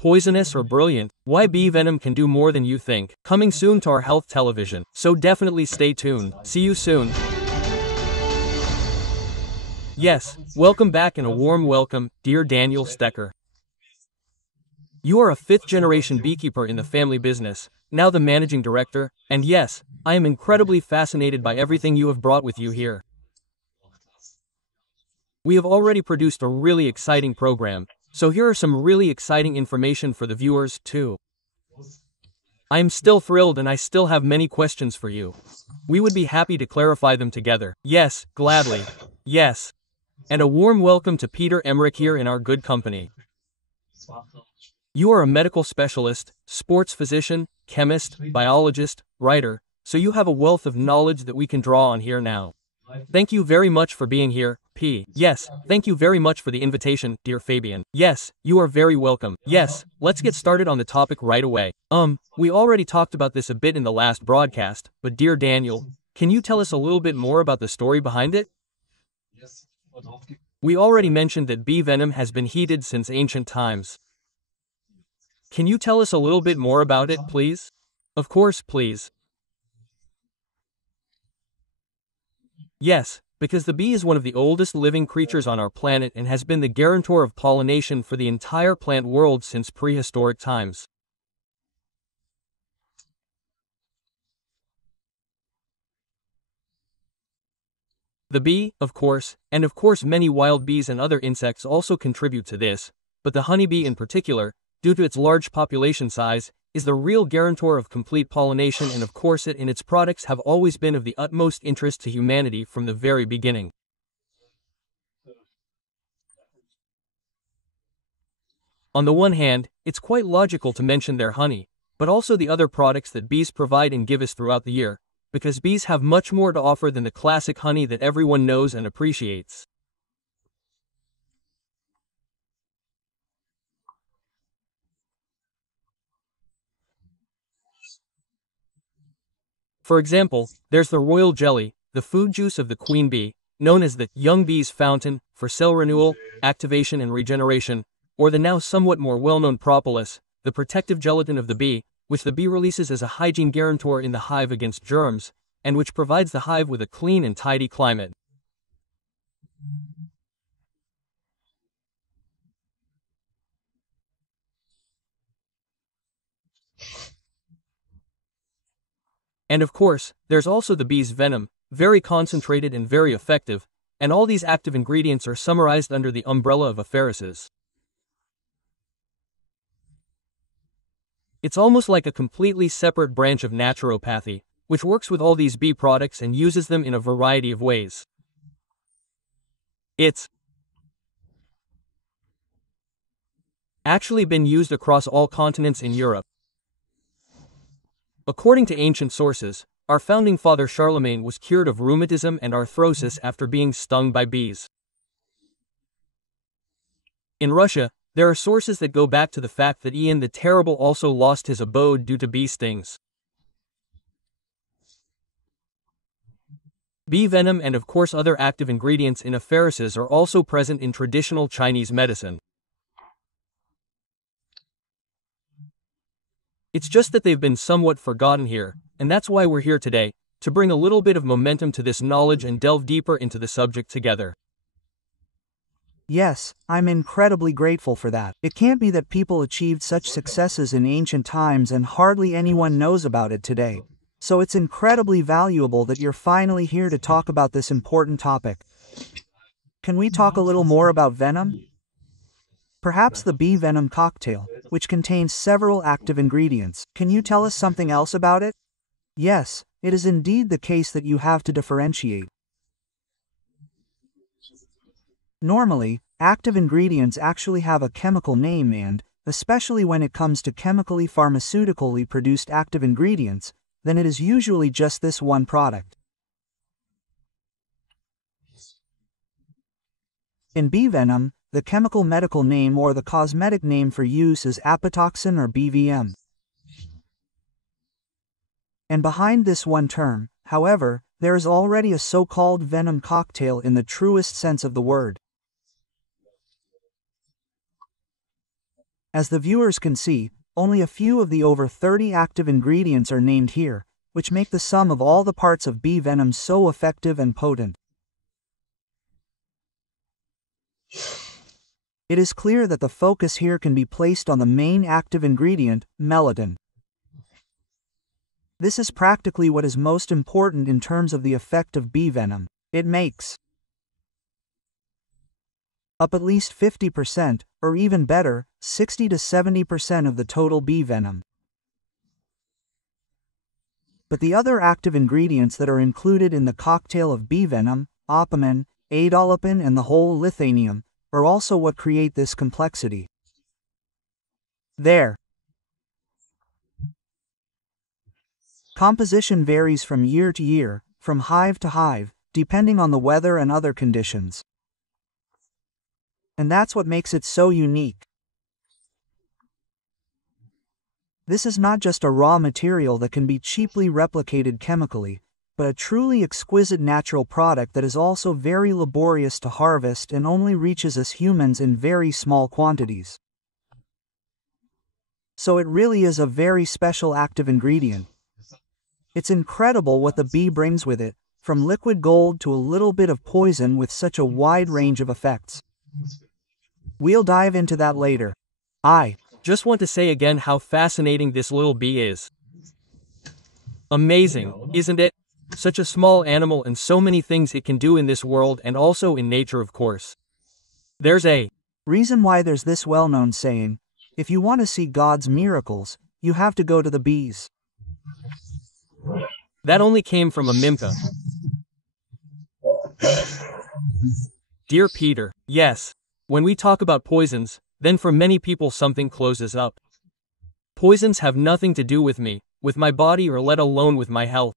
poisonous or brilliant, why bee venom can do more than you think. Coming soon to our health television, so definitely stay tuned. See you soon. Yes, welcome back and a warm welcome, dear Daniel Stecker. You are a fifth-generation beekeeper in the family business, now the managing director, and yes, I am incredibly fascinated by everything you have brought with you here. We have already produced a really exciting program, so here are some really exciting information for the viewers, too. I am still thrilled and I still have many questions for you. We would be happy to clarify them together. Yes, gladly. Yes. And a warm welcome to Peter Emmrich here in our good company. You are a medical specialist, sports physician, chemist, biologist, writer, so you have a wealth of knowledge that we can draw on here now. Thank you very much for being here, P. Yes, thank you very much for the invitation, dear Fabian. Yes, you are very welcome. Yes, let's get started on the topic right away. We already talked about this a bit in the last broadcast, but dear Daniel, can you tell us a little bit more about the story behind it? We already mentioned that bee venom has been heated since ancient times. Can you tell us a little bit more about it, please? Of course, please. Yes, because the bee is one of the oldest living creatures on our planet and has been the guarantor of pollination for the entire plant world since prehistoric times. The bee, of course, and of course many wild bees and other insects also contribute to this, but the honeybee in particular, due to its large population size, is the real guarantor of complete pollination, and of course it and its products have always been of the utmost interest to humanity from the very beginning. On the one hand, it's quite logical to mention their honey, but also the other products that bees provide and give us throughout the year, because bees have much more to offer than the classic honey that everyone knows and appreciates. For example, there's the royal jelly, the food juice of the queen bee, known as the young bee's fountain, for cell renewal, activation and regeneration, or the now somewhat more well-known propolis, the protective gelatin of the bee, which the bee releases as a hygiene guarantor in the hive against germs, and which provides the hive with a clean and tidy climate. And of course, there's also the bee's venom, very concentrated and very effective, and all these active ingredients are summarized under the umbrella of apheresis. It's almost like a completely separate branch of naturopathy, which works with all these bee products and uses them in a variety of ways. It's actually been used across all continents in Europe. According to ancient sources, our founding father Charlemagne was cured of rheumatism and arthrosis after being stung by bees. In Russia, there are sources that go back to the fact that Ian the Terrible also lost his abode due to bee stings. Bee venom and of course other active ingredients in apheresis are also present in traditional Chinese medicine. It's just that they've been somewhat forgotten here, and that's why we're here today, to bring a little bit of momentum to this knowledge and delve deeper into the subject together. Yes, I'm incredibly grateful for that. It can't be that people achieved such successes in ancient times and hardly anyone knows about it today. So it's incredibly valuable that you're finally here to talk about this important topic. Can we talk a little more about venom? Perhaps the bee venom cocktail, which contains several active ingredients. Can you tell us something else about it? Yes, it is indeed the case that you have to differentiate. Normally, active ingredients actually have a chemical name and, especially when it comes to chemically pharmaceutically produced active ingredients, then it is usually just this one product. In bee venom, the chemical medical name or the cosmetic name for use is apitoxin or BVM. And behind this one term, however, there is already a so-called venom cocktail in the truest sense of the word. As the viewers can see, only a few of the over 30 active ingredients are named here, which make the sum of all the parts of bee venom so effective and potent. It is clear that the focus here can be placed on the main active ingredient, melatonin. This is practically what is most important in terms of the effect of bee venom. It makes up at least 50%, or even better, 60 to 70% of the total bee venom. But the other active ingredients that are included in the cocktail of bee venom, opamine, adolapin and the whole lithanium, are also what create this complexity. Their composition varies from year to year, from hive to hive, depending on the weather and other conditions. And that's what makes it so unique. This is not just a raw material that can be cheaply replicated chemically, but a truly exquisite natural product that is also very laborious to harvest and only reaches us humans in very small quantities. So it really is a very special active ingredient. It's incredible what the bee brings with it, from liquid gold to a little bit of poison with such a wide range of effects. We'll dive into that later. I just want to say again how fascinating this little bee is. Amazing, isn't it? Such a small animal and so many things it can do in this world and also in nature, of course. There's a reason why there's this well-known saying, if you want to see God's miracles, you have to go to the bees. That only came from a Mimka. Dear Peter, yes. When we talk about poisons, then for many people something closes up. Poisons have nothing to do with me, with my body or let alone with my health.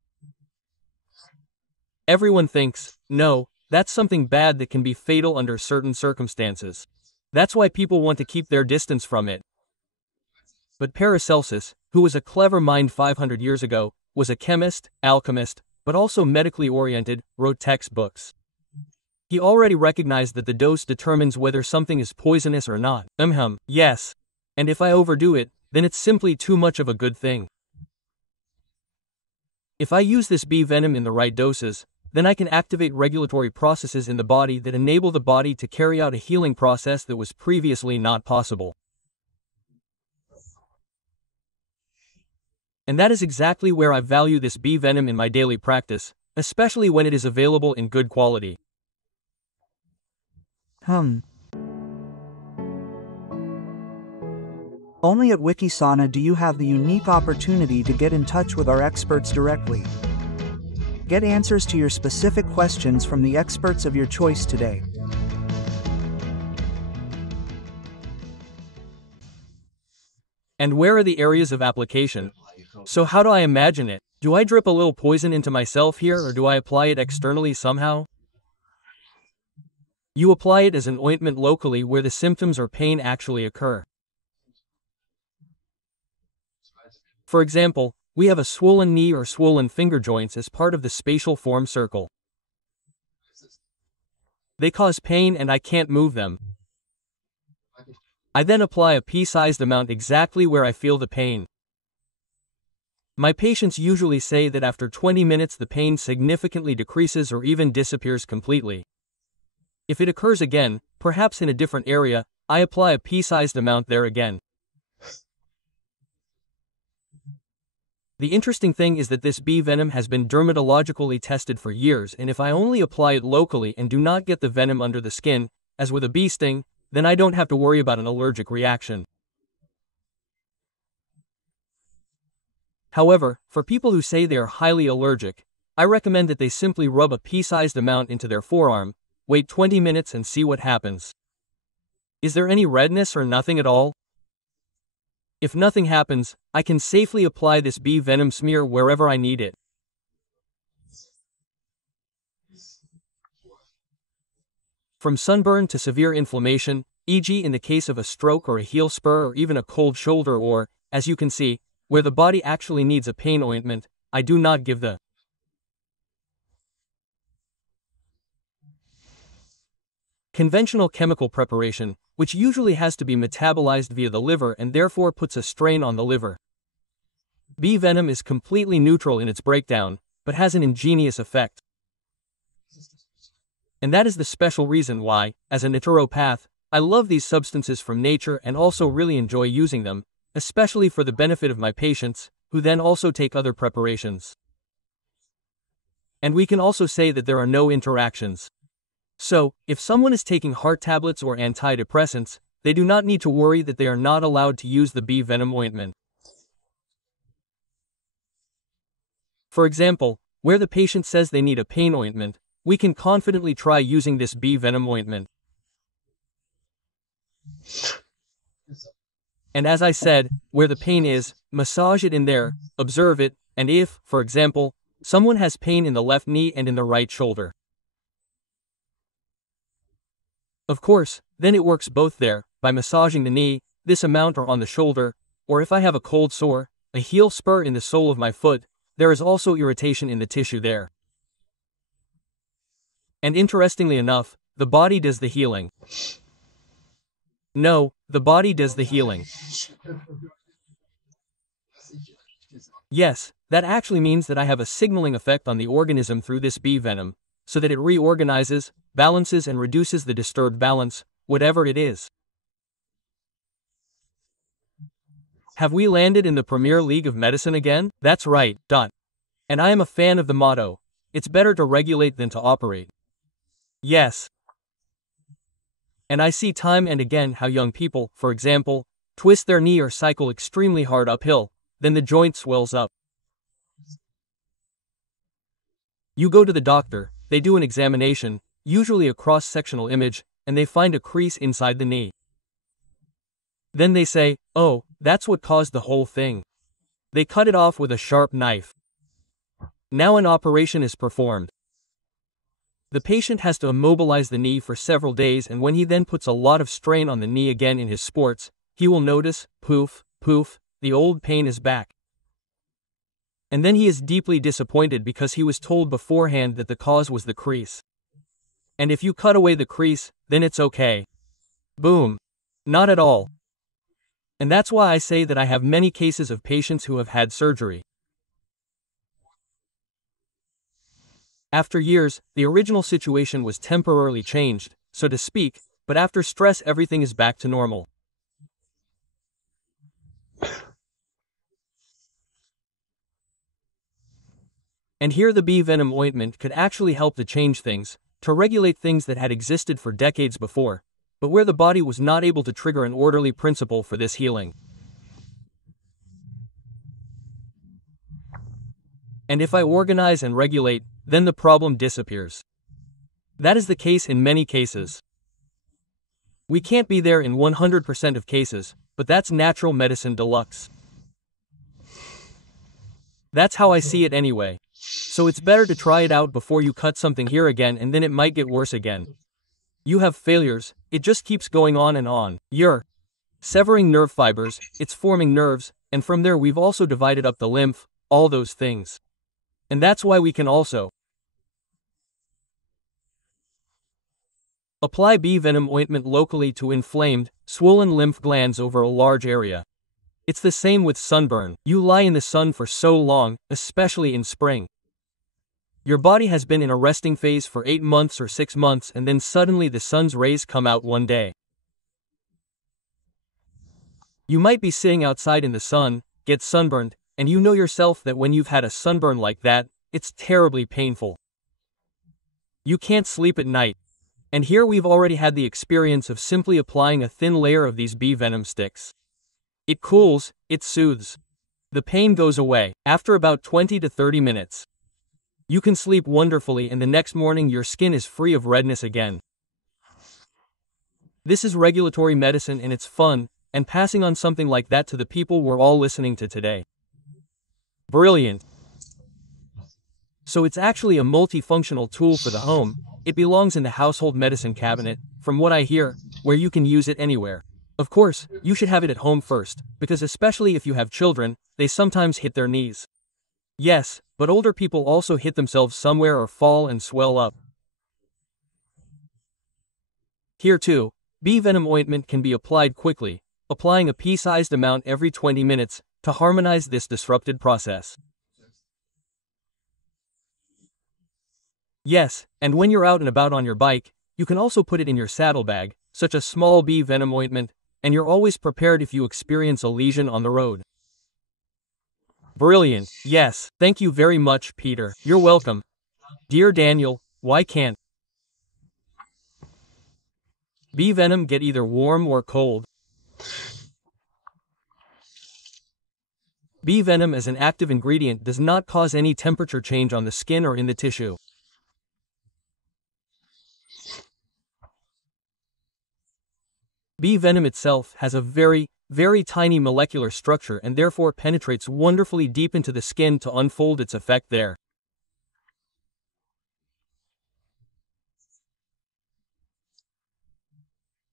Everyone thinks, no, that's something bad that can be fatal under certain circumstances. That's why people want to keep their distance from it. But Paracelsus, who was a clever mind 500 years ago, was a chemist, alchemist, but also medically oriented, wrote textbooks. He already recognized that the dose determines whether something is poisonous or not. Yes. And if I overdo it, then it's simply too much of a good thing. If I use this bee venom in the right doses, then I can activate regulatory processes in the body that enable the body to carry out a healing process that was previously not possible. And that is exactly where I value this bee venom in my daily practice, especially when it is available in good quality. Only at Wikisana do you have the unique opportunity to get in touch with our experts directly. Get answers to your specific questions from the experts of your choice today. And where are the areas of application? So how do I imagine it? Do I drip a little poison into myself here or do I apply it externally somehow? You apply it as an ointment locally where the symptoms or pain actually occur. For example, we have a swollen knee or swollen finger joints as part of the spatial form circle. They cause pain and I can't move them. I then apply a pea-sized amount exactly where I feel the pain. My patients usually say that after 20 minutes the pain significantly decreases or even disappears completely. If it occurs again, perhaps in a different area, I apply a pea-sized amount there again. The interesting thing is that this bee venom has been dermatologically tested for years, and if I only apply it locally and do not get the venom under the skin, as with a bee sting, then I don't have to worry about an allergic reaction. However, for people who say they are highly allergic, I recommend that they simply rub a pea-sized amount into their forearm, wait 20 minutes and see what happens. Is there any redness or nothing at all? If nothing happens, I can safely apply this bee venom smear wherever I need it. From sunburn to severe inflammation, e.g. in the case of a stroke or a heel spur or even a cold shoulder or, as you can see, where the body actually needs a pain ointment, I do not give the Conventional chemical preparation, which usually has to be metabolized via the liver and therefore puts a strain on the liver. Bee venom is completely neutral in its breakdown, but has an ingenious effect. And that is the special reason why, as a naturopath, I love these substances from nature and also really enjoy using them, especially for the benefit of my patients, who then also take other preparations. And we can also say that there are no interactions. So, if someone is taking heart tablets or antidepressants, they do not need to worry that they are not allowed to use the bee venom ointment. For example, where the patient says they need a pain ointment, we can confidently try using this bee venom ointment. And as I said, where the pain is, massage it in there, observe it, and if, for example, someone has pain in the left knee and in the right shoulder, of course, then it works both there, by massaging the knee, this amount or on the shoulder, or if I have a cold sore, a heel spur in the sole of my foot, there is also irritation in the tissue there. And interestingly enough, the body does the healing. No, the body does the healing. Yes, that actually means that I have a signaling effect on the organism through this bee venom, so that it reorganizes, balances and reduces the disturbed balance, whatever it is. Have we landed in the Premier League of medicine again? That's right. And I am a fan of the motto, it's better to regulate than to operate. Yes. And I see time and again how young people, for example, twist their knee or cycle extremely hard uphill, then the joint swells up. You go to the doctor, they do an examination, usually a cross-sectional image, and they find a crease inside the knee. Then they say, oh, that's what caused the whole thing. They cut it off with a sharp knife. Now an operation is performed. The patient has to immobilize the knee for several days, and when he then puts a lot of strain on the knee again in his sports, he will notice, poof, poof, the old pain is back. And then he is deeply disappointed because he was told beforehand that the cause was the crease. And if you cut away the crease, then it's okay. Boom. Not at all. And that's why I say that I have many cases of patients who have had surgery. After years, the original situation was temporarily changed, so to speak, but after stress everything is back to normal. And here the bee venom ointment could actually help to change things, to regulate things that had existed for decades before, but where the body was not able to trigger an orderly principle for this healing. And if I organize and regulate, then the problem disappears. That is the case in many cases. We can't be there in 100% of cases, but that's natural medicine deluxe. That's how I see it anyway. So it's better to try it out before you cut something here again, and then it might get worse again. You have failures, it just keeps going on and on. You're severing nerve fibers, it's forming nerves, and from there we've also divided up the lymph, all those things. And that's why we can also apply bee venom ointment locally to inflamed, swollen lymph glands over a large area. It's the same with sunburn. You lie in the sun for so long, especially in spring. Your body has been in a resting phase for 8 months or 6 months, and then suddenly the sun's rays come out one day. You might be sitting outside in the sun, get sunburned, and you know yourself that when you've had a sunburn like that, it's terribly painful. You can't sleep at night. And here we've already had the experience of simply applying a thin layer of these bee venom sticks. It cools, it soothes. The pain goes away after about 20 to 30 minutes. You can sleep wonderfully, and the next morning your skin is free of redness again. This is regulatory medicine, and it's fun, and passing on something like that to the people we're all listening to today. Brilliant. So it's actually a multifunctional tool for the home. It belongs in the household medicine cabinet, from what I hear, where you can use it anywhere. Of course, you should have it at home first, because especially if you have children, they sometimes hit their knees. Yes, but older people also hit themselves somewhere or fall and swell up. Here too, bee venom ointment can be applied quickly, applying a pea-sized amount every 20 minutes to harmonize this disrupted process. Yes, and when you're out and about on your bike, you can also put it in your saddlebag, such a small bee venom ointment, and you're always prepared if you experience a lesion on the road. Brilliant. Yes, thank you very much, Peter. You're welcome. Dear Daniel, why can't bee venom get either warm or cold? Bee venom as an active ingredient does not cause any temperature change on the skin or in the tissue. Bee venom itself has a very, very tiny molecular structure and therefore penetrates wonderfully deep into the skin to unfold its effect there.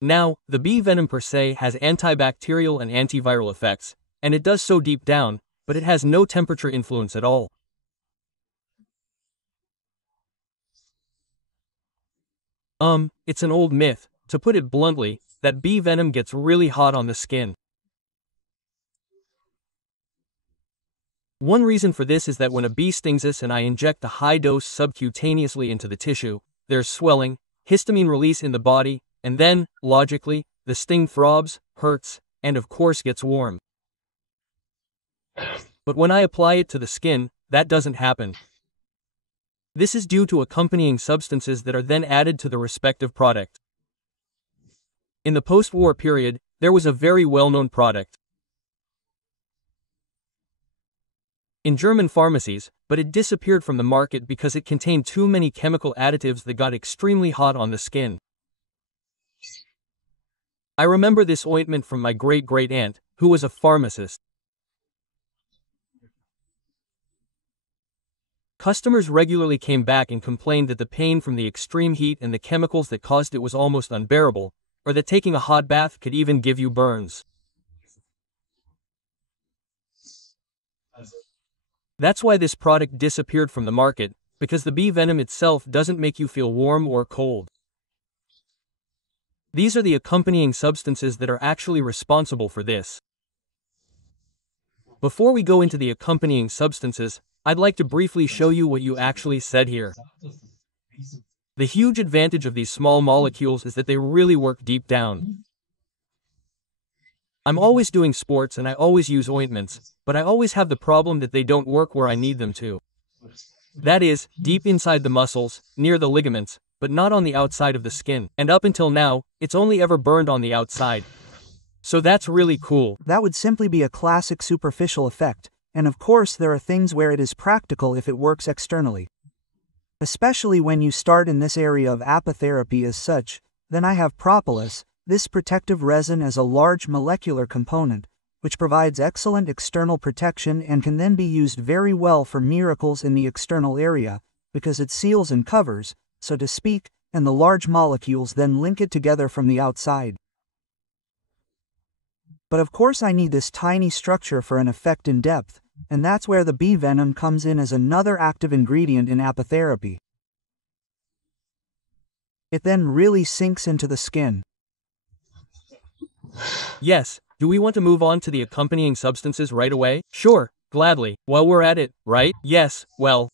Now, the bee venom per se has antibacterial and antiviral effects, and it does so deep down, but it has no temperature influence at all. It's an old myth, to put it bluntly, that bee venom gets really hot on the skin. One reason for this is that when a bee stings us and I inject a high dose subcutaneously into the tissue, there's swelling, histamine release in the body, and then, logically, the sting throbs, hurts, and of course gets warm. But when I apply it to the skin, that doesn't happen. This is due to accompanying substances that are then added to the respective product. In the post-war period, there was a very well-known product in German pharmacies, but it disappeared from the market because it contained too many chemical additives that got extremely hot on the skin. I remember this ointment from my great-great-aunt, who was a pharmacist. Customers regularly came back and complained that the pain from the extreme heat and the chemicals that caused it was almost unbearable, or that taking a hot bath could even give you burns. That's why this product disappeared from the market, because the bee venom itself doesn't make you feel warm or cold. These are the accompanying substances that are actually responsible for this. Before we go into the accompanying substances, I'd like to briefly show you what you actually said here. The huge advantage of these small molecules is that they really work deep down. I'm always doing sports and I always use ointments, but I always have the problem that they don't work where I need them to. That is, deep inside the muscles, near the ligaments, but not on the outside of the skin. And up until now, it's only ever burned on the outside. So that's really cool. That would simply be a classic superficial effect, and of course there are things where it is practical if it works externally. Especially when you start in this area of apitherapy as such, then I have propolis, this protective resin as a large molecular component, which provides excellent external protection and can then be used very well for miracles in the external area, because it seals and covers, so to speak, and the large molecules then link it together from the outside. But of course I need this tiny structure for an effect in depth, and that's where the bee venom comes in as another active ingredient in apitherapy. It then really sinks into the skin. Yes, do we want to move on to the accompanying substances right away? Sure, gladly, while we're at it, right? Yes, well.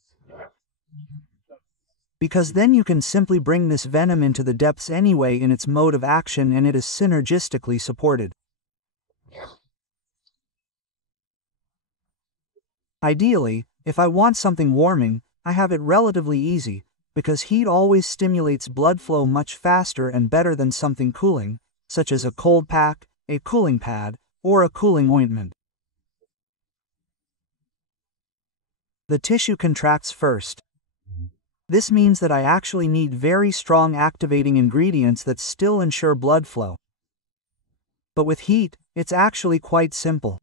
Because then you can simply bring this venom into the depths anyway in its mode of action and it is synergistically supported. Ideally, if I want something warming, I have it relatively easy, because heat always stimulates blood flow much faster and better than something cooling, such as a cold pack, a cooling pad, or a cooling ointment. The tissue contracts first. This means that I actually need very strong activating ingredients that still ensure blood flow. But with heat, it's actually quite simple.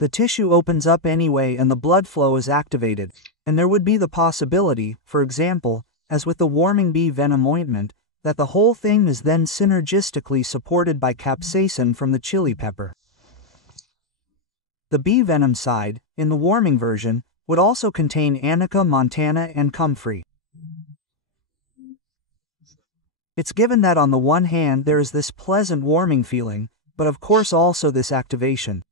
The tissue opens up anyway and the blood flow is activated, and there would be the possibility, for example, as with the warming bee venom ointment, that the whole thing is then synergistically supported by capsaicin from the chili pepper. The bee venom side, in the warming version, would also contain anica montana and comfrey. It's given that on the one hand there is this pleasant warming feeling, but of course also this activation.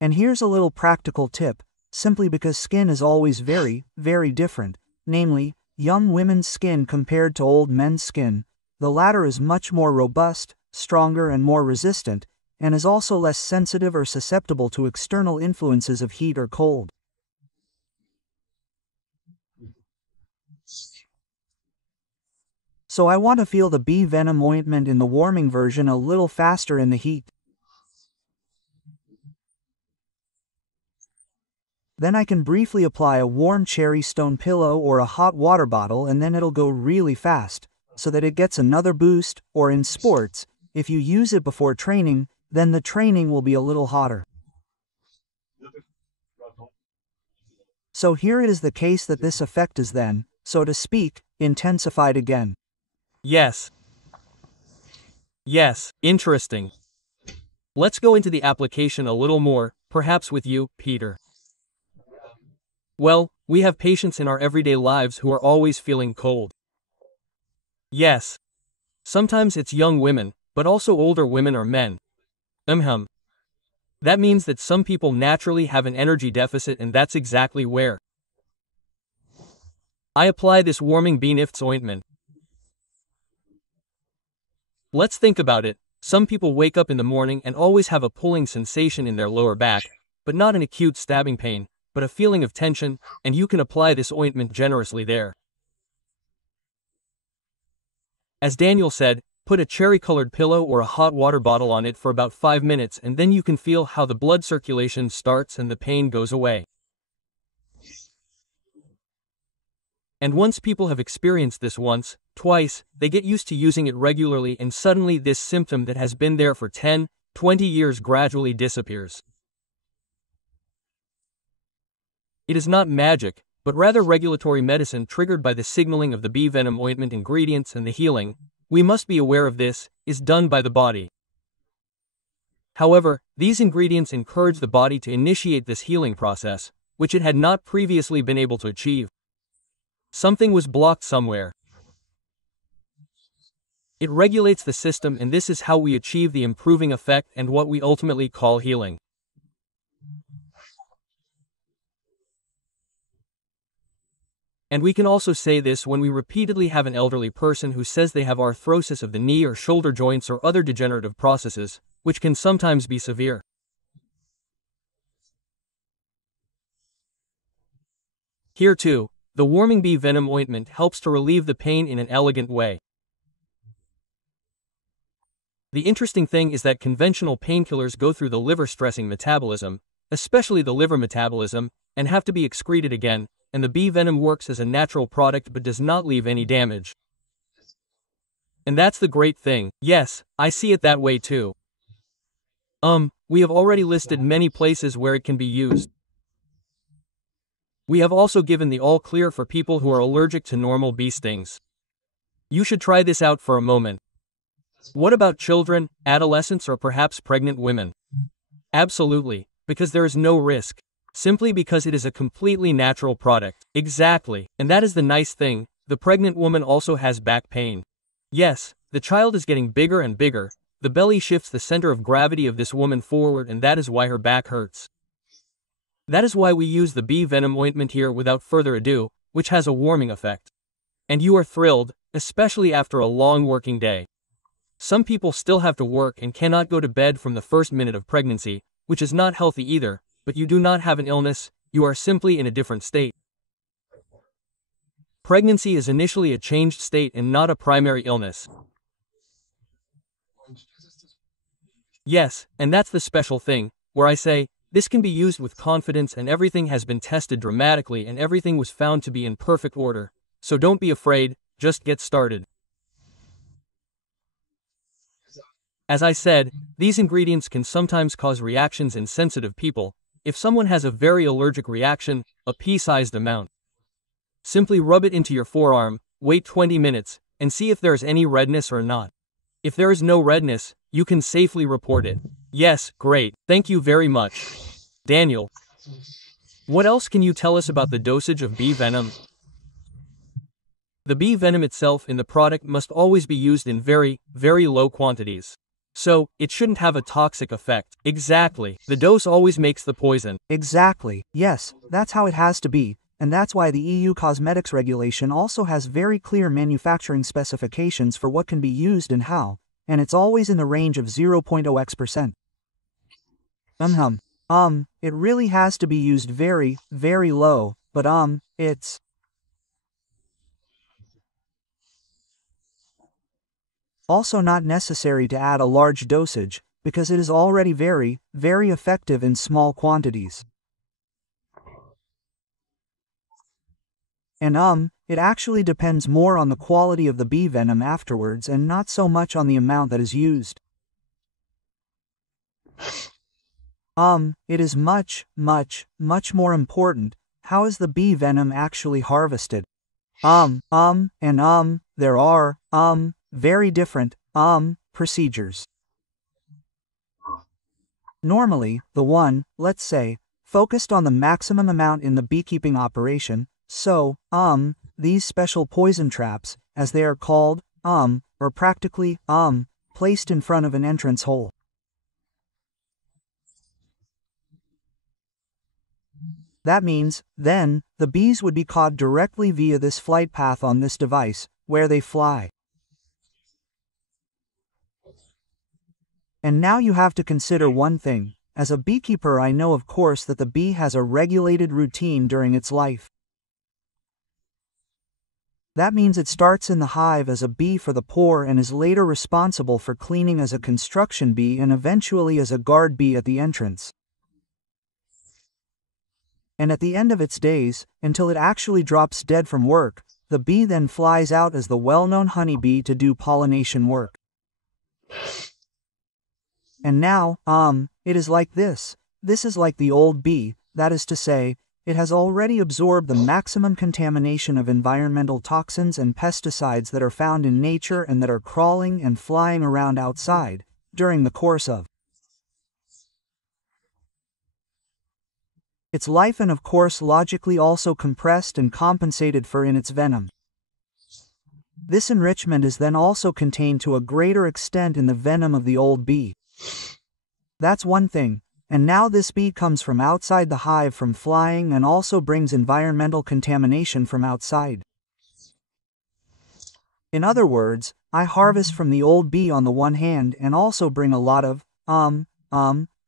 And here's a little practical tip, simply because skin is always very, very different, namely, young women's skin compared to old men's skin. The latter is much more robust, stronger and more resistant, and is also less sensitive or susceptible to external influences of heat or cold. So I want to feel the bee venom ointment in the warming version a little faster in the heat. Then I can briefly apply a warm cherry stone pillow or a hot water bottle, and then it'll go really fast, so that it gets another boost. Or in sports, if you use it before training, then the training will be a little hotter. So here it is the case that this effect is then, so to speak, intensified again. Yes. Yes, interesting. Let's go into the application a little more, perhaps with you, Peter. Well, we have patients in our everyday lives who are always feeling cold. Yes. Sometimes it's young women, but also older women or men. That means that some people naturally have an energy deficit, and that's exactly where I apply this warming bee-nifts ointment. Let's think about it. Some people wake up in the morning and always have a pulling sensation in their lower back, but not an acute stabbing pain, but a feeling of tension, and you can apply this ointment generously there. As Daniel said, put a cherry-colored pillow or a hot water bottle on it for about 5 minutes, and then you can feel how the blood circulation starts and the pain goes away. And once people have experienced this once, twice, they get used to using it regularly, and suddenly this symptom that has been there for 10, 20 years gradually disappears. It is not magic, but rather regulatory medicine triggered by the signaling of the bee venom ointment ingredients, and the healing, we must be aware of this, is done by the body. However, these ingredients encourage the body to initiate this healing process, which it had not previously been able to achieve. Something was blocked somewhere. It regulates the system, and this is how we achieve the improving effect and what we ultimately call healing. And we can also say this when we repeatedly have an elderly person who says they have arthrosis of the knee or shoulder joints or other degenerative processes, which can sometimes be severe. Here too, the warming bee venom ointment helps to relieve the pain in an elegant way. The interesting thing is that conventional painkillers go through the liver-stressing metabolism, especially the liver metabolism, and have to be excreted again, and the bee venom works as a natural product but does not leave any damage. And that's the great thing. Yes, I see it that way too. We have already listed many places where it can be used. We have also given the all clear for people who are allergic to normal bee stings. You should try this out for a moment. What about children, adolescents, or perhaps pregnant women? Absolutely, because there is no risk. Simply because it is a completely natural product. Exactly, and that is the nice thing, the pregnant woman also has back pain. Yes, the child is getting bigger and bigger, the belly shifts the center of gravity of this woman forward, and that is why her back hurts. That is why we use the bee venom ointment here without further ado, which has a warming effect. And you are thrilled, especially after a long working day. Some people still have to work and cannot go to bed from the first minute of pregnancy, which is not healthy either, but you do not have an illness, you are simply in a different state. Pregnancy is initially a changed state and not a primary illness. Yes, and that's the special thing, where I say, this can be used with confidence and everything has been tested dramatically and everything was found to be in perfect order, so don't be afraid, just get started. As I said, these ingredients can sometimes cause reactions in sensitive people. If someone has a very allergic reaction, a pea-sized amount. Simply rub it into your forearm, wait 20 minutes, and see if there is any redness or not. If there is no redness, you can safely report it. Yes, great, thank you very much. Daniel. What else can you tell us about the dosage of bee venom? The bee venom itself in the product must always be used in very, very low quantities. So, it shouldn't have a toxic effect. Exactly. The dose always makes the poison. Exactly. Yes, that's how it has to be, and that's why the EU cosmetics regulation also has very clear manufacturing specifications for what can be used and how, and it's always in the range of 0.0x%. It really has to be used very, very low, but it's also not necessary to add a large dosage, because it is already very, very effective in small quantities. And it actually depends more on the quality of the bee venom afterwards and not so much on the amount that is used. It is much, much, much more important, how is the bee venom actually harvested? There are, very different, procedures. Normally, the one, let's say, focused on the maximum amount in the beekeeping operation, so, these special poison traps, as they are called, are practically, placed in front of an entrance hole. That means, then, the bees would be caught directly via this flight path on this device, where they fly. And now you have to consider one thing. As a beekeeper, I know of course that the bee has a regulated routine during its life. That means it starts in the hive as a bee for the poor and is later responsible for cleaning as a construction bee and eventually as a guard bee at the entrance. And at the end of its days, until it actually drops dead from work, the bee then flies out as the well-known honeybee to do pollination work. And now, it is like this. This is like the old bee, that is to say, it has already absorbed the maximum contamination of environmental toxins and pesticides that are found in nature and that are crawling and flying around outside, during the course of its life and of course logically also compressed and compensated for in its venom. This enrichment is then also contained to a greater extent in the venom of the old bee. That's one thing, and now this bee comes from outside the hive from flying and also brings environmental contamination from outside. In other words, I harvest from the old bee on the one hand and also bring a lot of,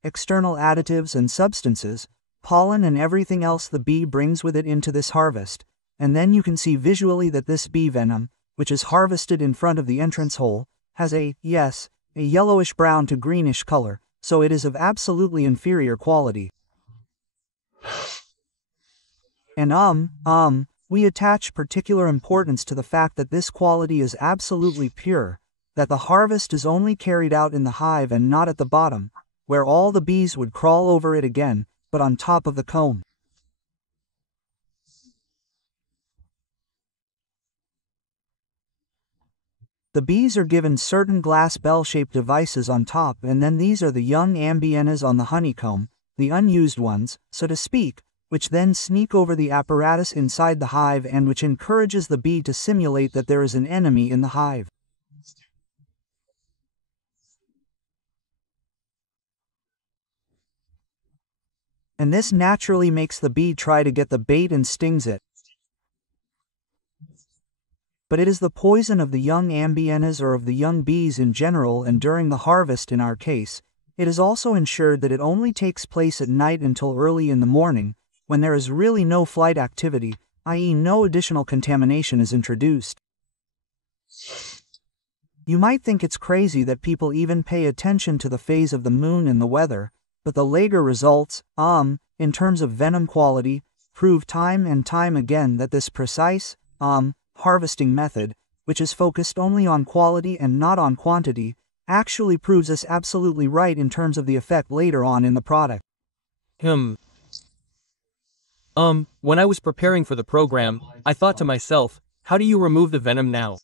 external additives and substances, pollen and everything else the bee brings with it into this harvest, and then you can see visually that this bee venom, which is harvested in front of the entrance hole, has a yellowish brown to greenish color, so it is of absolutely inferior quality. And we attach particular importance to the fact that this quality is absolutely pure, that the harvest is only carried out in the hive and not at the bottom, where all the bees would crawl over it again, but on top of the comb. The bees are given certain glass bell-shaped devices on top, and then these are the young ambienas on the honeycomb, the unused ones, so to speak, which then sneak over the apparatus inside the hive and which encourages the bee to simulate that there is an enemy in the hive. And this naturally makes the bee try to get the bait and stings it. But it is the poison of the young ambienas or of the young bees in general, and during the harvest in our case, it is also ensured that it only takes place at night until early in the morning, when there is really no flight activity, i.e. no additional contamination is introduced. You might think it's crazy that people even pay attention to the phase of the moon and the weather, but the Lager results, in terms of venom quality, prove time and time again that this precise, harvesting method, which is focused only on quality and not on quantity, actually proves us absolutely right in terms of the effect later on in the product. When I was preparing for the program, I thought to myself, how do you remove the venom now?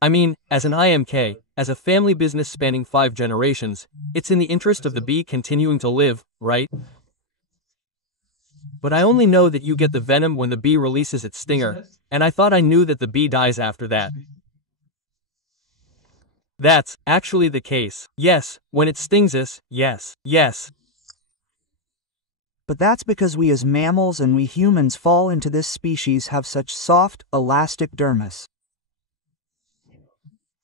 I mean, as an IMK, as a family business spanning 5 generations, it's in the interest of the bee continuing to live, right? But I only know that you get the venom when the bee releases its stinger, and I thought I knew that the bee dies after that. That's actually the case. Yes, when it stings us, yes, yes. But that's because we as mammals and we humans fall into this species have such soft, elastic dermis.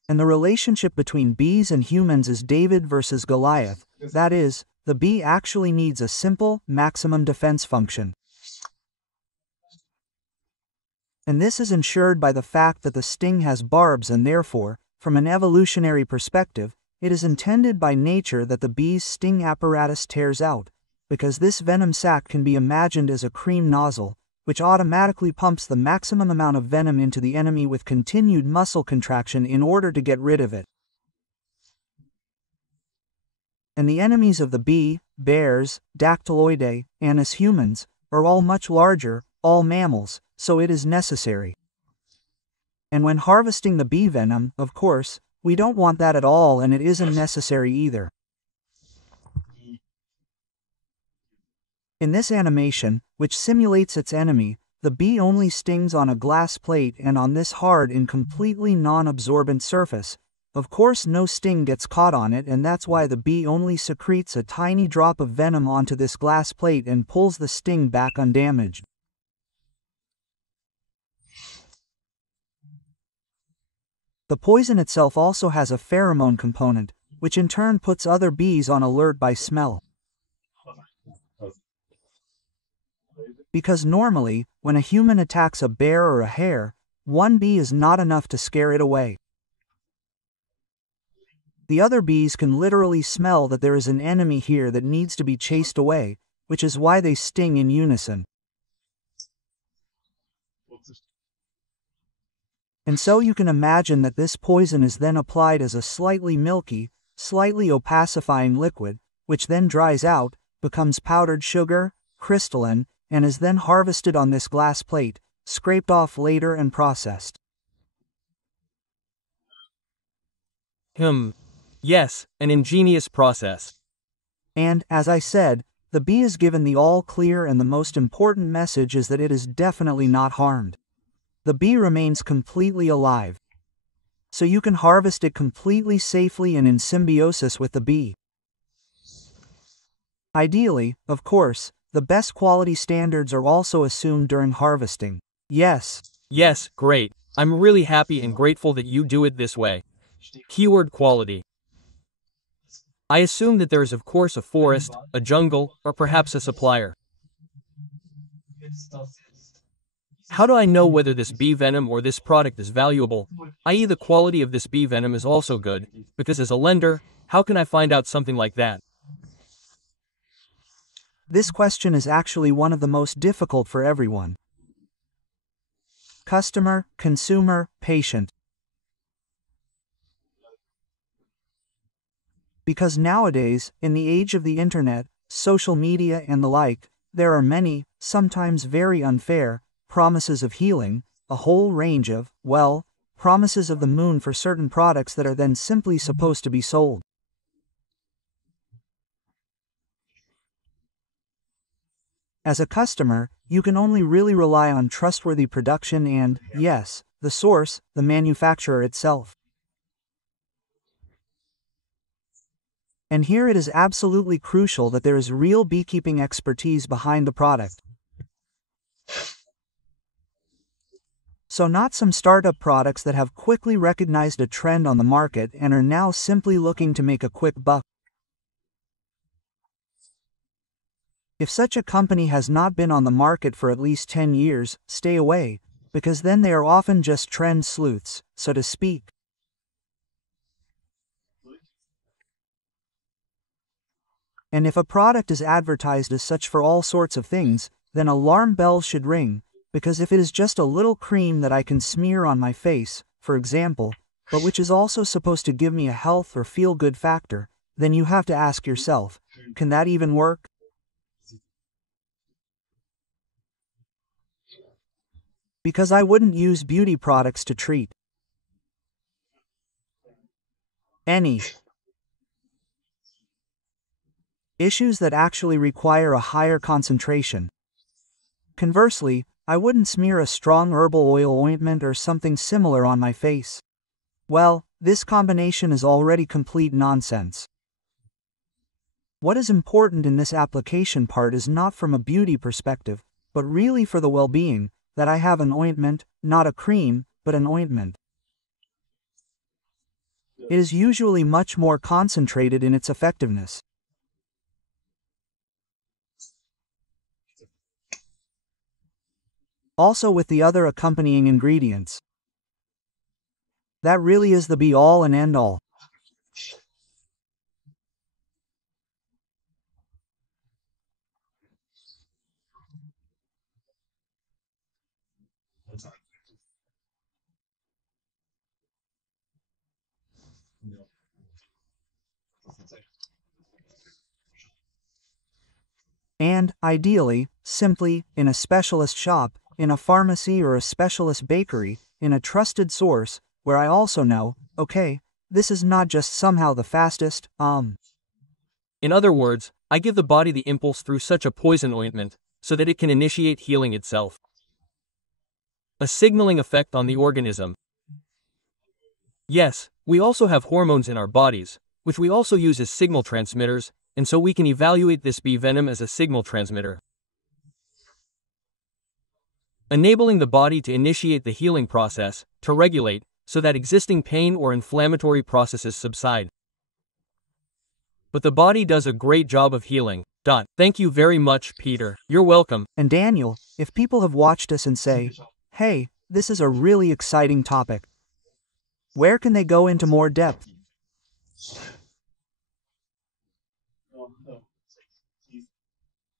And the relationship between bees and humans is David versus Goliath. That is, the bee actually needs a simple, maximum defense function. And this is ensured by the fact that the sting has barbs and therefore, from an evolutionary perspective, it is intended by nature that the bee's sting apparatus tears out, because this venom sac can be imagined as a cream nozzle, which automatically pumps the maximum amount of venom into the enemy with continued muscle contraction in order to get rid of it. And the enemies of the bee, bears, Dactyloidae, and us humans, are all much larger, all mammals, so it is necessary. And when harvesting the bee venom, of course, we don't want that at all, and it isn't necessary either. In this animation, which simulates its enemy, the bee only stings on a glass plate and on this hard and completely non-absorbent surface. Of course no sting gets caught on it, and that's why the bee only secretes a tiny drop of venom onto this glass plate and pulls the sting back undamaged. The poison itself also has a pheromone component, which in turn puts other bees on alert by smell. Because normally, when a human attacks a bear or a hare, one bee is not enough to scare it away. The other bees can literally smell that there is an enemy here that needs to be chased away, which is why they sting in unison. And so you can imagine that this poison is then applied as a slightly milky, slightly opacifying liquid, which then dries out, becomes powdered sugar, crystalline, and is then harvested on this glass plate, scraped off later and processed. Yes, an ingenious process. And, as I said, the bee is given the all-clear, and the most important message is that it is definitely not harmed. The bee remains completely alive. So you can harvest it completely safely and in symbiosis with the bee. Ideally, of course, the best quality standards are also assumed during harvesting. Yes, Great. I'm really happy and grateful that you do it this way. Keyword quality. I assume that there is of course a forest, a jungle, or perhaps a supplier. How do I know whether this bee venom or this product is valuable, i.e. the quality of this bee venom is also good, because as a lender, how can I find out something like that? This question is actually one of the most difficult for everyone. Customer, consumer, patient. Because nowadays, in the age of the internet, social media and the like, there are many, sometimes very unfair, promises of healing, a whole range of, well, promises of the moon for certain products that are then simply supposed to be sold. As a customer, you can only really rely on trustworthy production and, yes, the source, the manufacturer itself. And here it is absolutely crucial that there is real beekeeping expertise behind the product. So not some startup products that have quickly recognized a trend on the market and are now simply looking to make a quick buck. If such a company has not been on the market for at least 10 years, stay away, because then they are often just trend sleuths, so to speak. And if a product is advertised as such for all sorts of things, then alarm bells should ring, because if it is just a little cream that I can smear on my face, for example, but which is also supposed to give me a health or feel-good factor, then you have to ask yourself, can that even work? Because I wouldn't use beauty products to treat any issues that actually require a higher concentration. Conversely, I wouldn't smear a strong herbal oil ointment or something similar on my face. Well, this combination is already complete nonsense. What is important in this application part is not from a beauty perspective, but really for the well-being, that I have an ointment, not a cream, but an ointment. It is usually much more concentrated in its effectiveness. Also with the other accompanying ingredients. That really is the be-all and end-all. And, ideally, simply, in a specialist shop, in a pharmacy or a specialist bakery, in a trusted source, where I also know, okay, this is not just somehow the fastest, In other words, I give the body the impulse through such a poison ointment, so that it can initiate healing itself. A signaling effect on the organism. Yes, we also have hormones in our bodies, which we also use as signal transmitters, and so we can evaluate this bee venom as a signal transmitter, enabling the body to initiate the healing process, to regulate, so that existing pain or inflammatory processes subside. But the body does a great job of healing. Thank you very much, Peter. You're welcome. And Daniel, if people have watched us and say, hey, this is a really exciting topic, where can they go into more depth?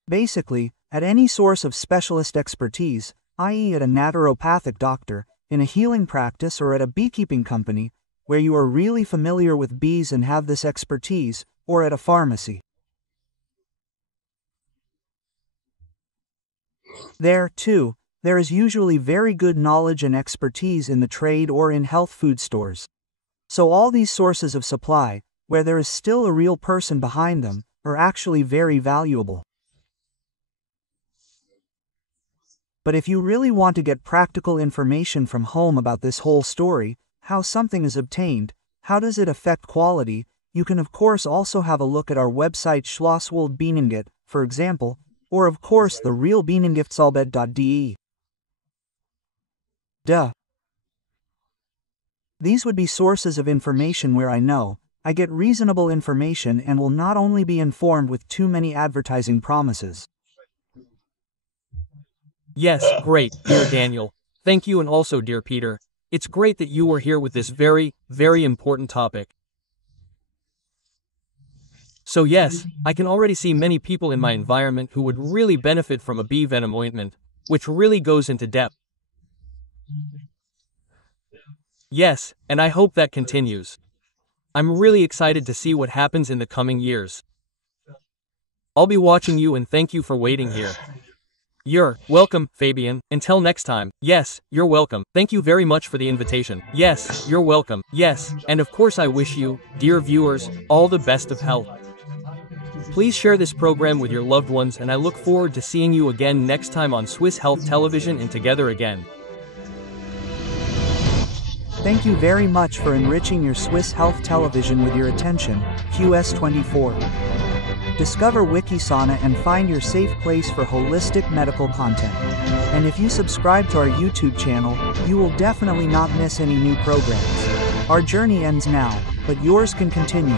Basically, at any source of specialist expertise, i.e. at a naturopathic doctor, in a healing practice or at a beekeeping company, where you are really familiar with bees and have this expertise, or at a pharmacy. There, too, there is usually very good knowledge and expertise in the trade or in health food stores. So all these sources of supply, where there is still a real person behind them, are actually very valuable. But if you really want to get practical information from home about this whole story, how something is obtained, how does it affect quality, you can of course also have a look at our website Schlosswold Bienengift, for example, or of course the real Bienengiftalbed.de. These would be sources of information where I know I get reasonable information and will not only be informed with too many advertising promises. Yes, great, dear Daniel. Thank you, and also dear Peter. It's great that you were here with this very, very important topic. So yes, I can already see many people in my environment who would really benefit from a bee venom ointment, which really goes into depth. Yes, and I hope that continues. I'm really excited to see what happens in the coming years. I'll be watching you, and thank you for waiting here. You're welcome, Fabian. Until next time. Yes, you're welcome. Thank you very much for the invitation. Yes, you're welcome. Yes, and of course I wish you, dear viewers, all the best of health. Please share this program with your loved ones, and I look forward to seeing you again next time on Swiss Health Television and Together Again. Thank you very much for enriching your Swiss Health Television with your attention, QS24. Discover Wikisana and find your safe place for holistic medical content. And if you subscribe to our YouTube channel, you will definitely not miss any new programs. Our journey ends now, but yours can continue.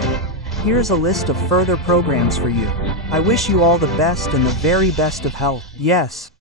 Here's a list of further programs for you. I wish you all the best and the very best of health. Yes,